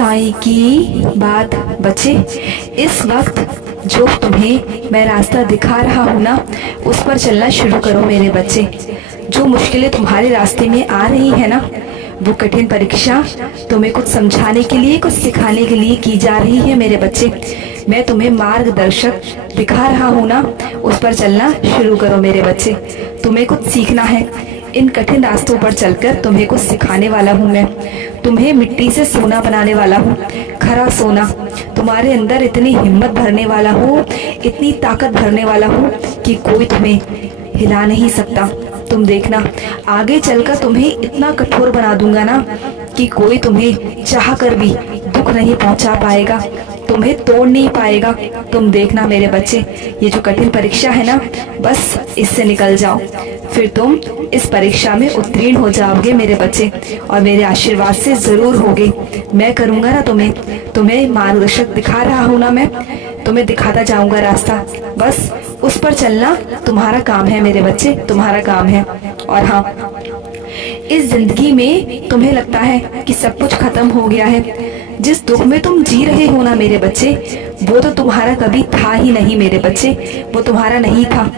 साईं की बात बच्चे, इस वक्त जो तुम्हें मैं रास्ता दिखा रहा हूँ ना, उस पर चलना शुरू करो मेरे बच्चे। जो मुश्किलें तुम्हारे रास्ते में आ रही है ना, वो कठिन परीक्षा तुम्हें कुछ समझाने के लिए, कुछ सिखाने के लिए की जा रही है मेरे बच्चे। मैं तुम्हें मार्गदर्शक दिखा रहा हूँ ना, उस पर चलना शुरू करो मेरे बच्चे। तुम्हें कुछ सीखना है, इन कठिन रास्तों पर चलकर तुम्हें कुछ सिखाने वाला हूँ मैं। तुम्हें मिट्टी से सोना बनाने वाला हूँ, खरा सोना। तुम्हारे अंदर इतनी हिम्मत भरने वाला हूँ, इतनी ताकत भरने वाला हूँ कि कोई तुम्हें हिला नहीं सकता। तुम देखना, आगे चलकर तुम्हें इतना कठोर बना दूंगा ना कि कोई तुम्हें चाह कर भी दुख नहीं पहुंचा पाएगा, तुम्हें तोड़ नहीं पाएगा। तुम देखना मेरे बच्चे, ये जो कठिन परीक्षा है ना, बस इससे निकल जाओ, फिर तुम इस परीक्षा में उत्तीर्ण हो जाओगे मेरे बच्चे, और मेरे आशीर्वाद से जरूर होगे। मैं करूँगा ना तुम्हें मार्गदर्शक दिखा रहा हूँ ना, मैं तुम्हें दिखाता जाऊंगा रास्ता, बस उस पर चलना तुम्हारा काम है मेरे बच्चे, तुम्हारा काम है। और हाँ, इस जिंदगी में तुम्हें लगता है कि सब कुछ खत्म हो गया है, जिस दुख में तुम जी रहे हो ना मेरे बच्चे, वो तो तुम्हारा कभी था ही नहीं मेरे बच्चे, वो तुम्हारा नहीं था।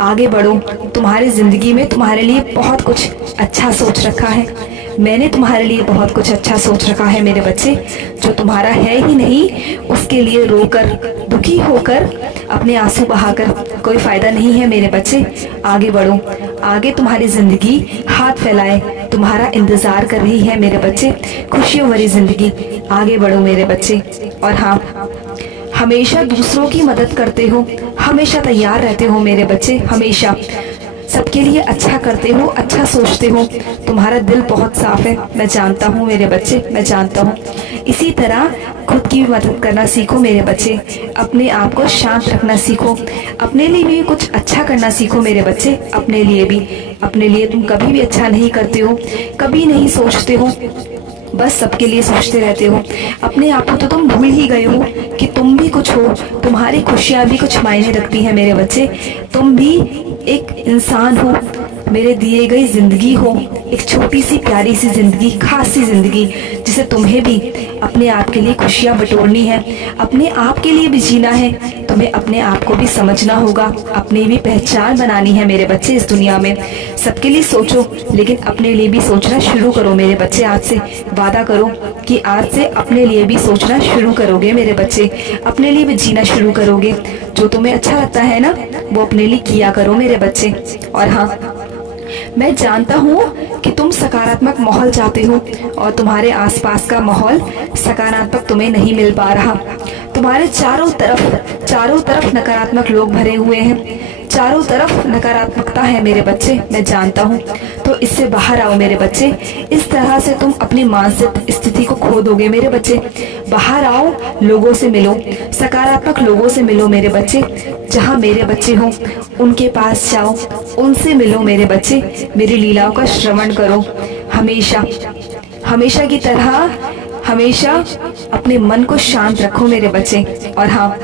आगे बढ़ो, तुम्हारी जिंदगी में तुम्हारे लिए बहुत कुछ अच्छा सोच रखा है। मैंने तुम्हारे लिए बहुत कुछ अच्छा सोच रखा है मेरे बच्चे, जो तुम्हारा है ही नहीं, उसके लिए रोकर, दुखी होकर, अपने आंसू बहाकर कोई फायदा नहीं है मेरे बच्चे। आगे बढ़ो, आगे तुम्हारी जिंदगी हाथ फैलाए तुम्हारा इंतजार कर रही है मेरे बच्चे, खुशियों भरी जिंदगी। आगे बढ़ो मेरे बच्चे। और हाँ, हमेशा दूसरों की मदद करते हो, हमेशा तैयार रहते हो मेरे बच्चे, हमेशा सबके लिए अच्छा करते हो, अच्छा सोचते हो। तुम्हारा दिल बहुत साफ है, मैं जानता हूँ मेरे बच्चे, मैं जानता हूँ। इसी तरह खुद की भी मदद करना सीखो मेरे बच्चे, अपने आप को शांत रखना सीखो, अपने लिए भी कुछ अच्छा करना सीखो मेरे बच्चे। अपने लिए भी, अपने लिए तुम कभी भी अच्छा नहीं करते हो, कभी नहीं सोचते हो, बस सबके लिए सोचते रहते हो। अपने आप को तो तुम भूल ही गए हो कि तुम भी कुछ हो, तुम्हारी खुशियाँ भी कुछ मायने रखती हैं मेरे बच्चे। तुम भी एक इंसान हो, मेरे दिए गई जिंदगी हो, एक छोटी सी प्यारी सी जिंदगी, खास सी जिंदगी, जिसे तुम्हें भी अपने आप के लिए खुशियाँ बटोरनी है, अपने आप के लिए भी जीना है। तुम्हें अपने आप को भी समझना होगा, अपनी भी पहचान बनानी है मेरे बच्चे इस दुनिया में। सबके लिए सोचो, लेकिन अपने लिए भी सोचना शुरू करो मेरे बच्चे। आज से वादा करो कि आज से अपने लिए भी सोचना शुरू करोगे मेरे बच्चे, अपने लिए भी जीना शुरू करोगे। जो तुम्हें अच्छा लगता है ना, वो अपने लिए किया करो मेरे बच्चे। और हाँ, मैं जानता हूँ कि तुम सकारात्मक माहौल चाहते हो, और तुम्हारे आसपास का माहौल सकारात्मक तुम्हें नहीं मिल पा रहा। तुम्हारे चारों तरफ नकारात्मक लोग भरे हुए हैं, चारों तरफ नकारात्मकता है मेरे बच्चे, मैं जानता हूँ। तो इससे बाहर आओ मेरे बच्चे, इस तरह से तुम अपनी मानसिक स्थिति को खो दोगे मेरे बच्चे। बाहर आओ, लोगों से मिलो, सकारात्मक लोगों से मिलो मेरे बच्चे। जहाँ मेरे बच्चे हो उनके पास जाओ, उनसे मिलो मेरे बच्चे, मेरी लीलाओं का श्रवण करो। हमेशा की तरह हमेशा अपने मन को शांत रखो मेरे बच्चे। और हाँ,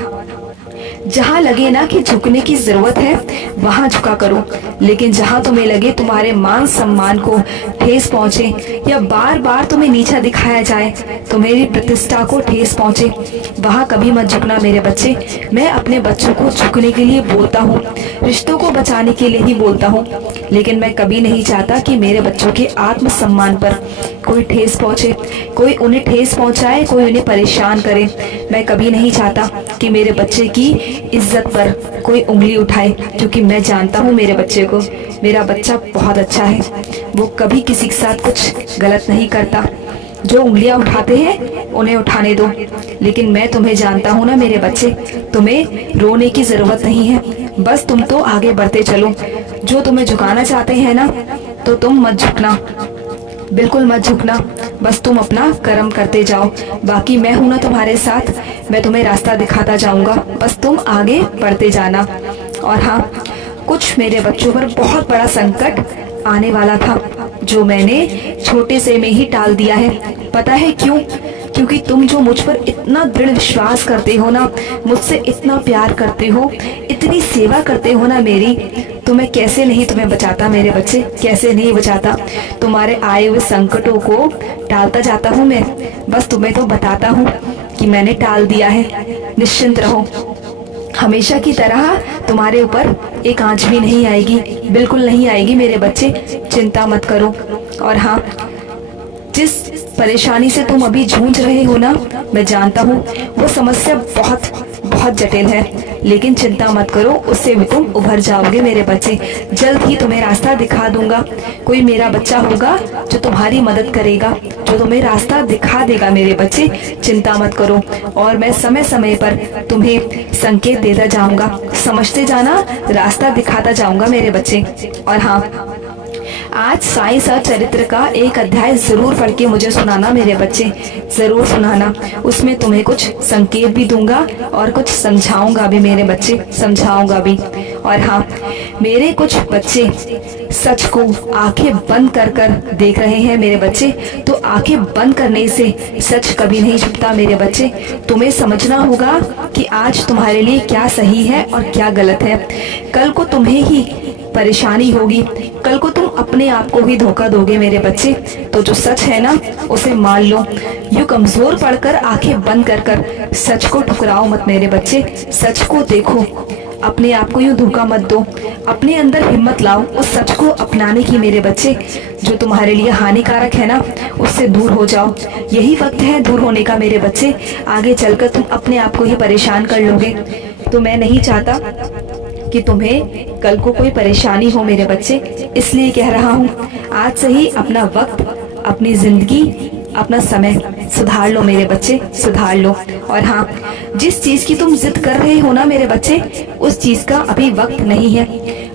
जहाँ लगे ना कि झुकने की जरूरत है, वहाँ झुका करो, लेकिन जहाँ तुम्हें लगे तुम्हारे मान सम्मान को ठेस पहुँचे, या बार बार तुम्हें नीचा दिखाया जाए, तुम्हारी प्रतिष्ठा को ठेस पहुँचे, वहाँ कभी मत झुकना मेरे बच्चे। मैं अपने बच्चों को झुकने के लिए बोलता हूँ, रिश्तों को बचाने के लिए ही बोलता हूँ, लेकिन मैं कभी नहीं चाहता कि मेरे बच्चों के आत्मसम्मान पर कोई ठेस पहुँचे, कोई उन्हें ठेस पहुँचाए, कोई उन्हें परेशान करे। मैं कभी नहीं चाहता कि मेरे बच्चे की इज्जत पर कोई उंगली उठाए, क्योंकि मैं जानता हूँ मेरे बच्चे को, मेरा बच्चा बहुत अच्छा है, वो कभी किसी के साथ कुछ गलत नहीं करता। जो उंगलियां उठाते हैं उन्हें उठाने दो, लेकिन मैं तुम्हें जानता हूँ ना मेरे बच्चे, तुम्हें रोने की जरूरत नहीं है, बस तुम तो आगे बढ़ते चलो। जो तुम्हें झुकाना चाहते हैं ना, तो तुम मत झुकना, बिल्कुल मत झुकना, बस तुम अपना कर्म करते जाओ। बाकी मैं हूं ना तुम्हारे साथ, मैं तुम्हें रास्ता दिखाता जाऊंगा, बस तुम आगे बढ़ते जाना। और हाँ, कुछ मेरे बच्चों पर बहुत बड़ा संकट आने वाला था, जो मैंने छोटे से में ही टाल दिया है। पता है क्यों? क्योंकि तुम जो मुझ पर इतना दृढ़ विश्वास करते हो ना, मुझसे इतना प्यार करते हो, इतनी सेवा करते हो ना मेरी, तो मैं कैसे नहीं तुम्हें बचाता मेरे बच्चे, कैसे नहीं बचाता। तुम्हारे आए हुए संकटों को टालता जाता हूँ मैं, बस तुम्हें तो बताता हूँ कि मैंने टाल दिया है। निश्चिंत रहो, हमेशा की तरह तुम्हारे ऊपर एक आंच भी नहीं आएगी, बिल्कुल नहीं आएगी मेरे बच्चे, चिंता मत करो। और हाँ, जिस परेशानी से तुम अभी जूझ रहे हो ना, मैं जानता हूँ वो समस्या बहुत बहुत जटिल है, लेकिन चिंता मत करो, उससे भी तुम उभर जाओगे मेरे बच्चे। जल्द ही तुम्हें रास्ता दिखा दूंगा। कोई मेरा बच्चा होगा जो तुम्हारी मदद करेगा, जो तुम्हें रास्ता दिखा देगा मेरे बच्चे, चिंता मत करो। और मैं समय समय पर तुम्हें संकेत देता जाऊंगा, समझते जाना, रास्ता दिखाता जाऊंगा मेरे बच्चे। और हाँ, आज साईं सच्चरित्र का एक अध्याय जरूर पढ़ के मुझे सुनाना मेरे बच्चे, जरूर सुनाना। उसमें तुम्हें कुछ संकेत भी दूंगा और कुछ समझाऊंगा भी मेरे बच्चे, समझाऊंगा भी। और हाँ, मेरे कुछ बच्चे सच को आंखें बंद कर कर देख रहे हैं मेरे बच्चे, तो आंखें बंद करने से सच कभी नहीं छुपता मेरे बच्चे। तुम्हें समझना होगा कि आज तुम्हारे लिए क्या सही है और क्या गलत है। कल को तुम्हें ही परेशानी होगी, कल को तुम अपने आप को ही धोखा दोगे मेरे बच्चे। तो जो सच है ना, उसे मान लो। यूं कमजोर पड़कर आंखें बंद कर कर सच को ठुकराओ मत मेरे बच्चे, सच को देखो, अपने आप को यूं धोखा मत दो, अपने अंदर हिम्मत लाओ उस सच को अपनाने की मेरे बच्चे। जो तुम्हारे लिए हानिकारक है ना, उससे दूर हो जाओ। यही वक्त है दूर होने का मेरे बच्चे, आगे चलकर तुम अपने आप को ही परेशान कर लोगे। तो मैं नहीं चाहता कि तुम्हें कल को कोई परेशानी हो मेरे बच्चे, इसलिए कह रहा हूँ आज से ही अपना वक्त, अपनी जिंदगी, अपना समय सुधार लो मेरे बच्चे, सुधार लो। और हाँ, जिस चीज की तुम जिद कर रहे हो ना मेरे बच्चे, उस चीज का अभी वक्त नहीं है।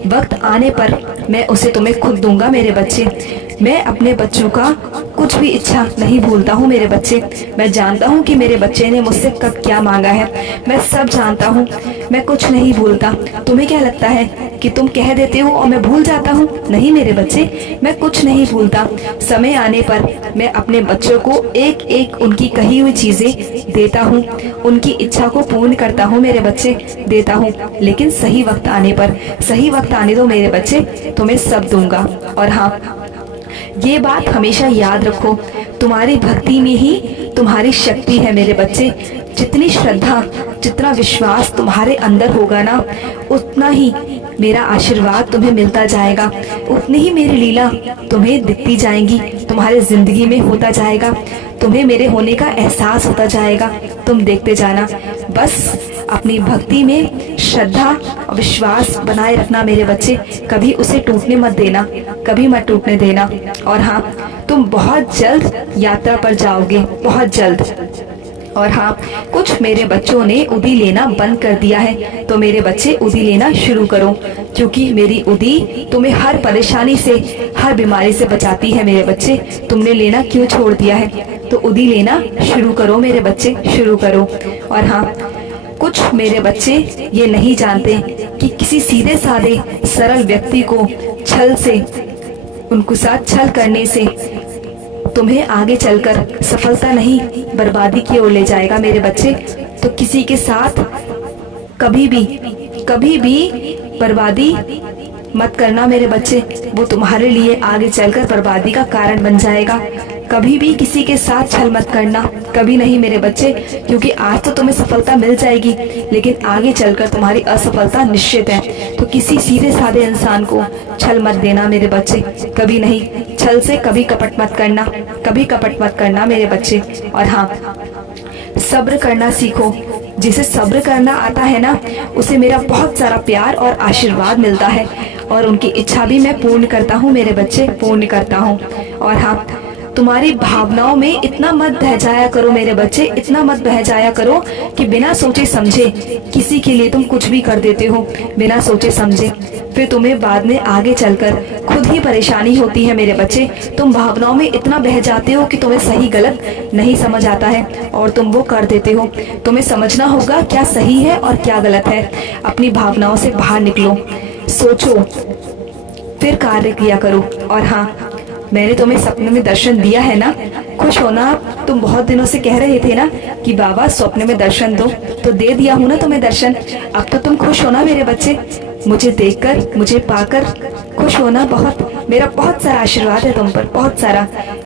वक्त आने पर मैं उसे तुम्हें खुद दूंगा मेरे बच्चे। मैं अपने बच्चों का कुछ भी इच्छा नहीं भूलता हूँ मेरे बच्चे। मैं जानता हूँ कि मेरे बच्चे ने मुझसे कब क्या मांगा है, मैं सब जानता हूँ, मैं कुछ नहीं भूलता। तुम्हें क्या लगता है कि तुम कह देते हो और मैं भूल जाता हूँ? नहीं मेरे बच्चे, मैं कुछ नहीं भूलता। समय आने पर मैं अपने बच्चों को एक एक उनकी कही हुई चीजें देता हूँ, उनकी इच्छा को पूर्ण करता हूँ मेरे बच्चे, देता हूँ। लेकिन सही वक्त आने पर, सही वक्त आने दो मेरे बच्चे, तुम्हें सब दूंगा। और हाँ, ये बात हमेशा याद रखो, तुम्हारी भक्ति में ही तुम्हारी शक्ति है मेरे बच्चे। जितनी श्रद्धा, जितना विश्वास तुम्हारे अंदर होगा ना, उतना ही मेरा आशीर्वाद तुम्हें मिलता जाएगा, उतनी ही मेरी लीला तुम्हें दिखती जाएंगी, तुम्हारे जिंदगी में होता जाएगा, तुम्हें मेरे होने का एहसास होता जाएगा। तुम देखते जाना, बस अपनी भक्ति में श्रद्धा और विश्वास बनाए रखना मेरे बच्चे, कभी उसे टूटने मत देना, कभी मत टूटने देना। और हाँ, तुम बहुत जल्द यात्रा पर जाओगे, बहुत जल्द। और हाँ, कुछ मेरे बच्चों ने उदी लेना बंद कर दिया है, तो मेरे बच्चे उदी लेना शुरू करो, क्योंकि मेरी उदी तुम्हें हर परेशानी से, हर बीमारी से बचाती है मेरे बच्चे। तुमने लेना क्यों छोड़ दिया है? तो उदी लेना शुरू करो मेरे बच्चे, शुरू करो। और हाँ, कुछ मेरे बच्चे ये नहीं जानते कि किसी सीधे साधे सरल व्यक्ति को छल से, उनको साथ छल करने से तुम्हें आगे चलकर सफलता नहीं बर्बादी की ओर ले जाएगा मेरे बच्चे। तो किसी के साथ कभी भी बर्बादी मत करना मेरे बच्चे, वो तुम्हारे लिए आगे चलकर बर्बादी का कारण बन जाएगा। कभी भी किसी के साथ छल मत करना, कभी नहीं मेरे बच्चे, क्योंकि आज तो तुम्हें सफलता मिल जाएगी, लेकिन आगे चलकर तुम्हारी असफलता निश्चित है। तो किसी सीधे साधे इंसान को छल मत देना मेरे बच्चे, कभी नहीं। छल से कभी कपट मत करना, कभी कपट मत करना मेरे बच्चे। और हाँ, सब्र करना सीखो। जिसे सब्र करना आता है ना, उसे मेरा बहुत सारा प्यार और आशीर्वाद मिलता है, और उनकी इच्छा भी मैं पूर्ण करता हूँ मेरे बच्चे, पूर्ण करता हूँ। और हाँ, तुम्हारी भावनाओं में इतना मत बह जाया करो मेरे बच्चे, इतना मत बह जाया करो कि बिना सोचे समझे किसी के लिए तुम कुछ भी कर देते हो, बिना सोचे समझे। फिर तुम्हें बाद में आगे चलकर खुद ही परेशानी होती है मेरे बच्चे। तुम भावनाओं में इतना बह जाते हो कि तुम्हें सही गलत नहीं समझ आता है, और तुम वो कर देते हो। तुम्हें समझना होगा क्या सही है और क्या गलत है। अपनी भावनाओं से बाहर निकलो, सोचो, फिर कार्य किया करो। और हाँ, मैंने तुम्हें सपने में दर्शन दिया है ना, खुश हो ना आप। तुम बहुत दिनों से कह रहे थे ना कि बाबा स्वप्न में दर्शन दो, तो दे दिया हूँ ना तुम्हें दर्शन। अब तो तुम खुश हो ना मेरे बच्चे, मुझे देखकर, मुझे पाकर खुश हो ना। बहुत, मेरा बहुत सारा आशीर्वाद है तुम पर, बहुत सारा।